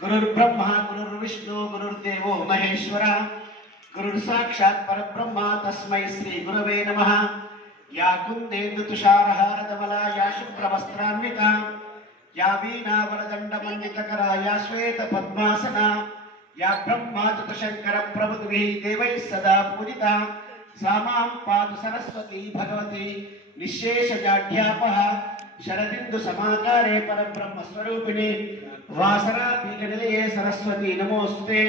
गुरुर्ब्रह्मा गुरुर्विष्णु गुरुर्देवो महेश्वर गुरुर्साक्षात् परब्रह्म तस्मै श्री गुरवे नमः। या कुन्देन्दु तुषारहारधवला या शुभ्रवस्त्रान्विता या वीणावरदण्डमण्डितकरा या श्वेतपद्मासना या ब्रह्माच्युतशङ्करप्रभृतिभिः देवैः सदा पूजिता सा मां पातु सरस्वती भगवती निःशेषजाढ्यापः शरदिन्दुसमाकारे परब्रह्मस्वरूपिणी वासरापीठनिलये सरस्वती नमोऽस्तुते।